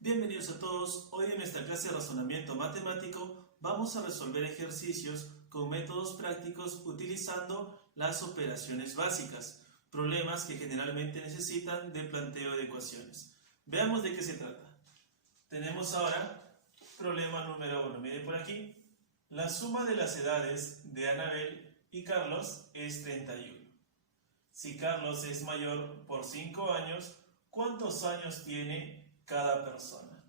Bienvenidos a todos. Hoy en esta clase de razonamiento matemático vamos a resolver ejercicios con métodos prácticos utilizando las operaciones básicas, problemas que generalmente necesitan de planteo de ecuaciones. Veamos de qué se trata. Tenemos ahora problema número 1. Miren por aquí. La suma de las edades de Anabel y Carlos es 31. Si Carlos es mayor por 5 años, ¿cuántos años tiene cada persona?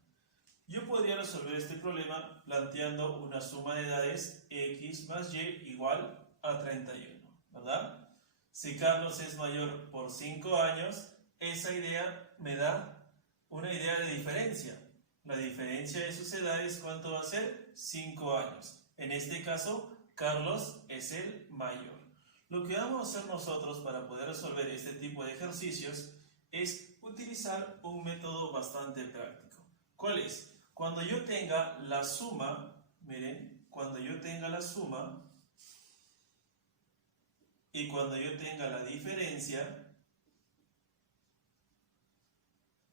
Yo podría resolver este problema planteando una suma de edades x más y igual a 31, ¿verdad? Si Carlos es mayor por 5 años, esa idea me da una idea de diferencia. La diferencia de sus edades, ¿cuánto va a ser? 5 años. En este caso, Carlos es el mayor. Lo que vamos a hacer nosotros para poder resolver este tipo de ejercicios es utilizar un método bastante práctico. ¿Cuál es? Cuando yo tenga la suma, miren, cuando yo tenga la suma y cuando yo tenga la diferencia,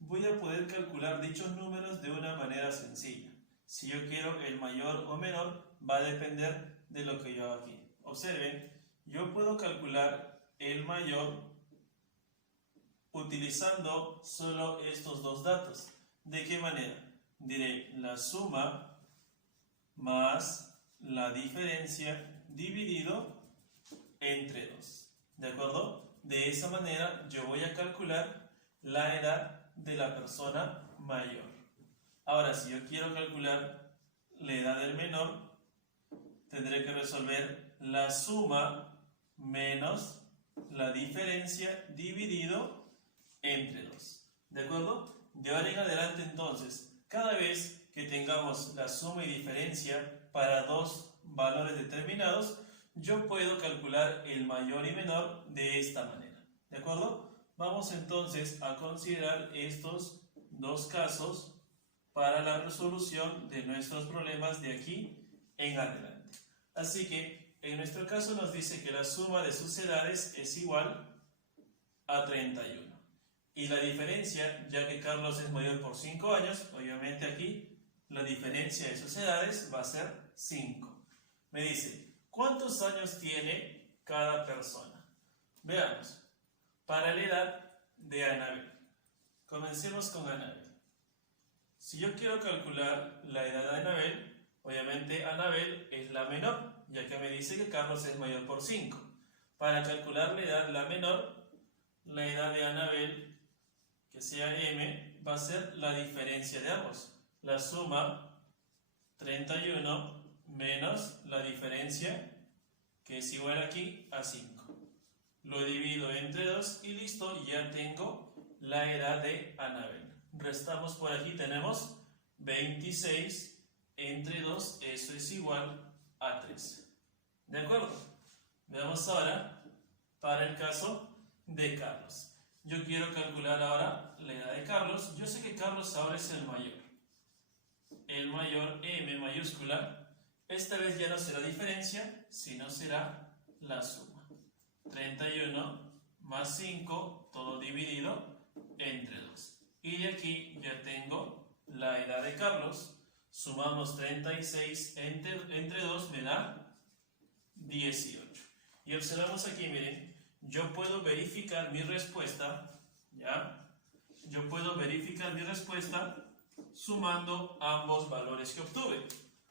voy a poder calcular dichos números de una manera sencilla. Si yo quiero el mayor o menor, va a depender de lo que yo haga aquí. Observen, yo puedo calcular el mayor utilizando solo estos dos datos. ¿De qué manera? Diré la suma más la diferencia dividido entre 2. ¿De acuerdo? De esa manera yo voy a calcular la edad de la persona mayor. Ahora, si yo quiero calcular la edad del menor, tendré que resolver la suma menos la diferencia dividido entre 2. ¿De acuerdo? De ahora en adelante, entonces, cada vez que tengamos la suma y diferencia para dos valores determinados, yo puedo calcular el mayor y menor de esta manera. ¿De acuerdo? Vamos entonces a considerar estos dos casos para la resolución de nuestros problemas de aquí en adelante. Así que, en nuestro caso nos dice que la suma de sus edades es igual a 31. Y la diferencia, ya que Carlos es mayor por 5 años, obviamente aquí la diferencia de sus edades va a ser 5. Me dice, ¿cuántos años tiene cada persona? Veamos. Para la edad de Anabel. Comencemos con Anabel. Si yo quiero calcular la edad de Anabel, obviamente Anabel es la menor, ya que me dice que Carlos es mayor por 5. Para calcular la edad la menor, la edad de Anabel, que sea m, va a ser la diferencia de ambos. La suma 31 menos la diferencia, que es igual aquí a 5. Lo divido entre 2 y listo, ya tengo la edad de Anabel. Restamos por aquí, tenemos 26 entre 2, eso es igual a 13. ¿De acuerdo? Veamos ahora para el caso de Carlos. Yo quiero calcular ahora la edad de Carlos. Yo sé que Carlos ahora es el mayor. El mayor, M mayúscula. Esta vez ya no será diferencia, sino será la suma. 31 más 5, todo dividido entre 2. Y de aquí ya tengo la edad de Carlos. Sumamos 36 entre 2, me da 18. Y observamos aquí, miren, yo puedo verificar mi respuesta, ¿ya? Yo puedo verificar mi respuesta sumando ambos valores que obtuve.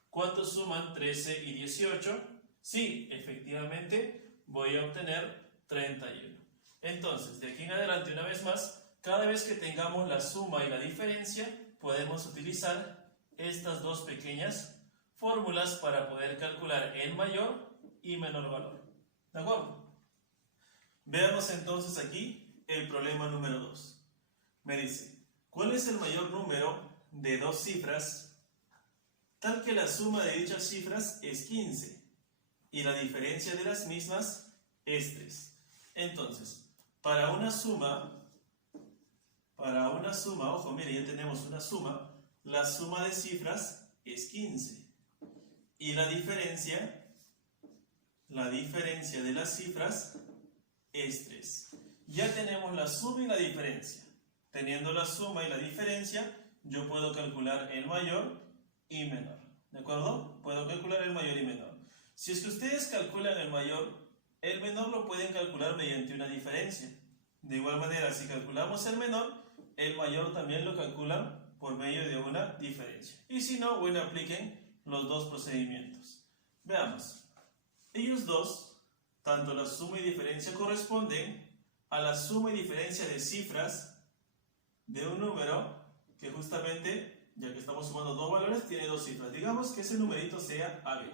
¿Cuántos suman 13 y 18? Sí, efectivamente voy a obtener 31. Entonces, de aquí en adelante, una vez más, cada vez que tengamos la suma y la diferencia, podemos utilizar estas dos pequeñas fórmulas para poder calcular el mayor y menor valor. ¿De acuerdo? Veamos entonces aquí el problema número 2. Me dice, ¿cuál es el mayor número de dos cifras tal que la suma de dichas cifras es 15 y la diferencia de las mismas es 3? Entonces, para una suma, ojo, mire, ya tenemos una suma, la suma de cifras es 15 y la diferencia de las cifras es 3. Ya tenemos la suma y la diferencia. Teniendo la suma y la diferencia, yo puedo calcular el mayor y menor. ¿De acuerdo? Puedo calcular el mayor y menor. Si es que ustedes calculan el mayor, el menor lo pueden calcular mediante una diferencia. De igual manera, si calculamos el menor, el mayor también lo calculan por medio de una diferencia. Y si no, bueno, apliquen los dos procedimientos. Veamos. Ellos dos, tanto la suma y diferencia, corresponden a la suma y diferencia de cifras de un número que justamente, ya que estamos sumando dos valores, tiene dos cifras. Digamos que ese numerito sea AB.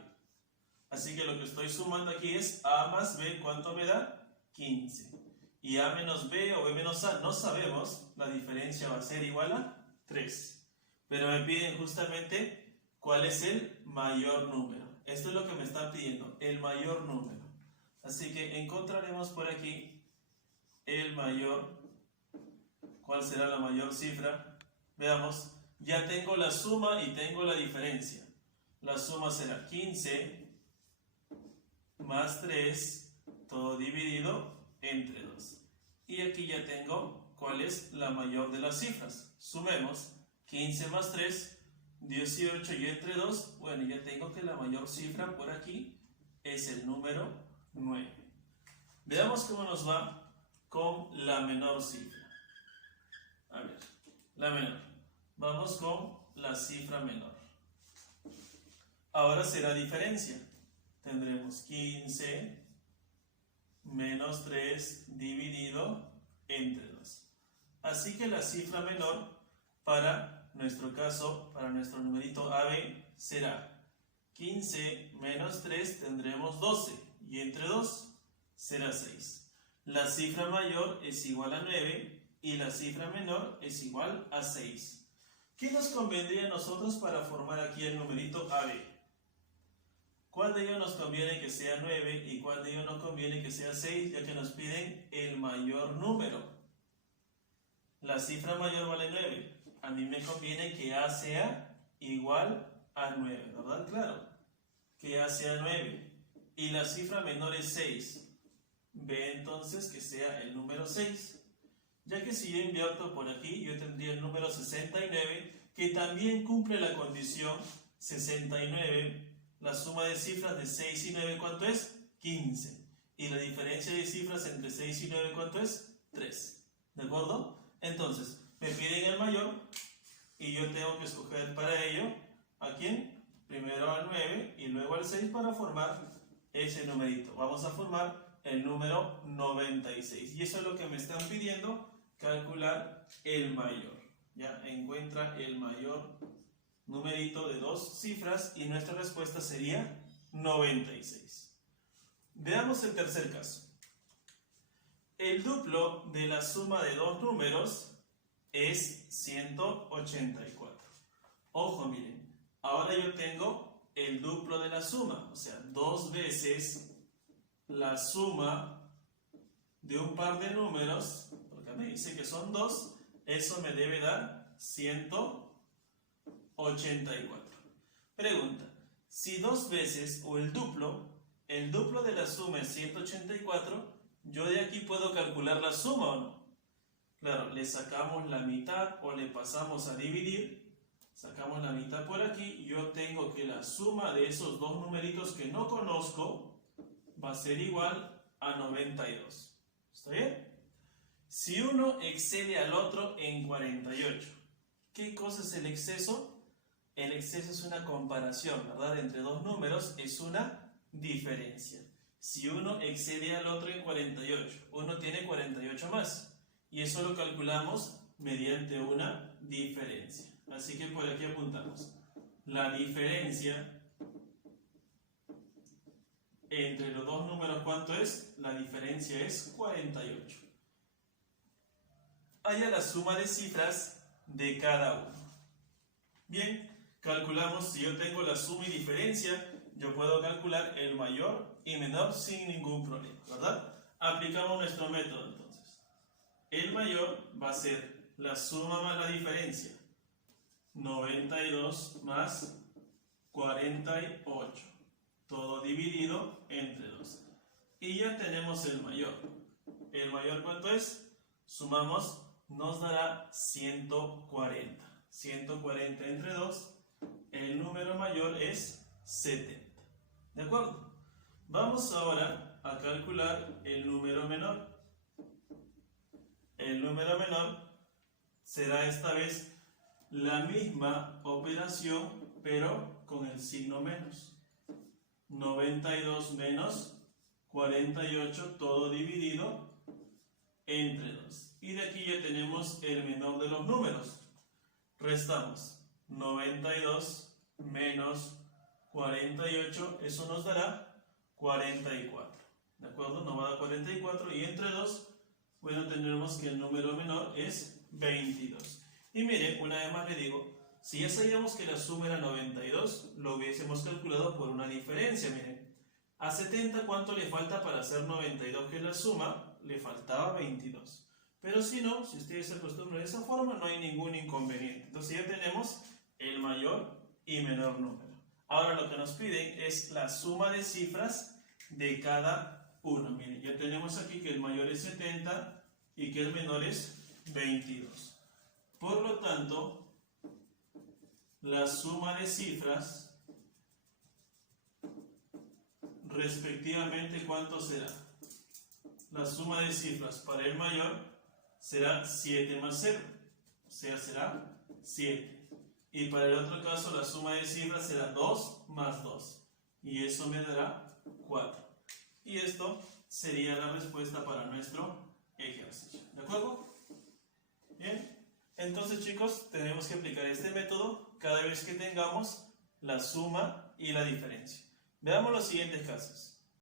Así que lo que estoy sumando aquí es A más B, ¿cuánto me da? 15. Y A menos B o B menos A, no sabemos, la diferencia va a ser igual a 3. Pero me piden justamente cuál es el mayor número. Esto es lo que me están pidiendo, el mayor número. Así que encontraremos por aquí el mayor. ¿Cuál será la mayor cifra? Veamos, ya tengo la suma y tengo la diferencia. La suma será 15 más 3, todo dividido entre 2. Y aquí ya tengo cuál es la mayor de las cifras. Sumemos 15 más 3, 18 y entre 2, bueno, ya tengo que la mayor cifra por aquí es el número 9. Veamos cómo nos va con la menor cifra. A ver, la menor. Vamos con la cifra menor. Ahora será diferencia. Tendremos 15 menos 3 dividido entre 2. Así que la cifra menor para nuestro caso, para nuestro numerito AB, será 15 menos 3, tendremos 12, y entre 2 será 6. La cifra mayor es igual a 9 y la cifra menor es igual a 6. ¿Qué nos convendría a nosotros para formar aquí el numerito AB? ¿Cuál de ellos nos conviene que sea 9 y cuál de ellos nos conviene que sea 6, ya que nos piden el mayor número? La cifra mayor vale 9. A mí me conviene que A sea igual a 9, ¿verdad? Claro, que A sea 9. Y la cifra menor es 6. B entonces que sea el número 6. Ya que si yo invierto por aquí, yo tendría el número 69, que también cumple la condición 69. La suma de cifras de 6 y 9, ¿cuánto es? 15. Y la diferencia de cifras entre 6 y 9, ¿cuánto es? 3. ¿De acuerdo? Entonces, me piden el mayor y yo tengo que escoger para ello ¿a quién? Primero al 9 y luego al 6 para formar ese numerito. Vamos a formar el número 96. Y eso es lo que me están pidiendo, calcular el mayor. Ya encuentra el mayor numerito de dos cifras y nuestra respuesta sería 96. Veamos el tercer caso. El duplo de la suma de dos números es 184. Ojo, miren, ahora yo tengo el duplo de la suma, o sea, 2 veces la suma de un par de números, porque me dice que son 2, eso me debe dar 184. Pregunta, si 2 veces o el duplo de la suma es 184, yo de aquí puedo calcular la suma o no. Claro, le sacamos la mitad o le pasamos a dividir, sacamos la mitad por aquí, yo tengo que la suma de esos dos numeritos que no conozco va a ser igual a 92. ¿Está bien? Si uno excede al otro en 48, ¿qué cosa es el exceso? El exceso es una comparación, ¿verdad? Entre dos números es una diferencia. Si uno excede al otro en 48, uno tiene 48 más. Y eso lo calculamos mediante una diferencia. Así que por aquí apuntamos. La diferencia entre los dos números, ¿cuánto es? La diferencia es 48. Haya la suma de cifras de cada uno. Bien, calculamos, si yo tengo la suma y diferencia, yo puedo calcular el mayor y menor sin ningún problema, ¿verdad? Aplicamos nuestro método entonces. El mayor va a ser la suma más la diferencia. 92 más 48. Todo dividido entre 2. Y ya tenemos el mayor. ¿El mayor cuánto es? Sumamos, nos dará 140. 140 entre 2, el número mayor es 70. ¿De acuerdo? Vamos ahora a calcular el número menor. El número menor será esta vez la misma operación, pero con el signo menos. 92 menos 48, todo dividido entre 2. Y de aquí ya tenemos el menor de los números. Restamos 92 menos 48, eso nos dará 44. ¿De acuerdo? Nos va a dar 44 y entre 2, bueno, tendremos que el número menor es 22. Y mire, una vez más le digo, si ya sabíamos que la suma era 92, lo hubiésemos calculado por una diferencia. Miren, a 70, ¿cuánto le falta para hacer 92? Que es la suma, le faltaba 22. Pero si no, si ustedes se acostumbran de esa forma, no hay ningún inconveniente. Entonces ya tenemos el mayor y menor número. Ahora lo que nos piden es la suma de cifras de cada uno. Miren, ya tenemos aquí que el mayor es 70 y que el menor es 22. Por lo tanto, la suma de cifras respectivamente, ¿cuánto será? La suma de cifras para el mayor será 7 más 0, o sea, será 7. Y para el otro caso, la suma de cifras será 2 más 2, y eso me dará 4. Y esto sería la respuesta para nuestro ejercicio. ¿De acuerdo? Bien. Entonces, chicos, tenemos que aplicar este método cada vez que tengamos la suma y la diferencia. Veamos los siguientes casos.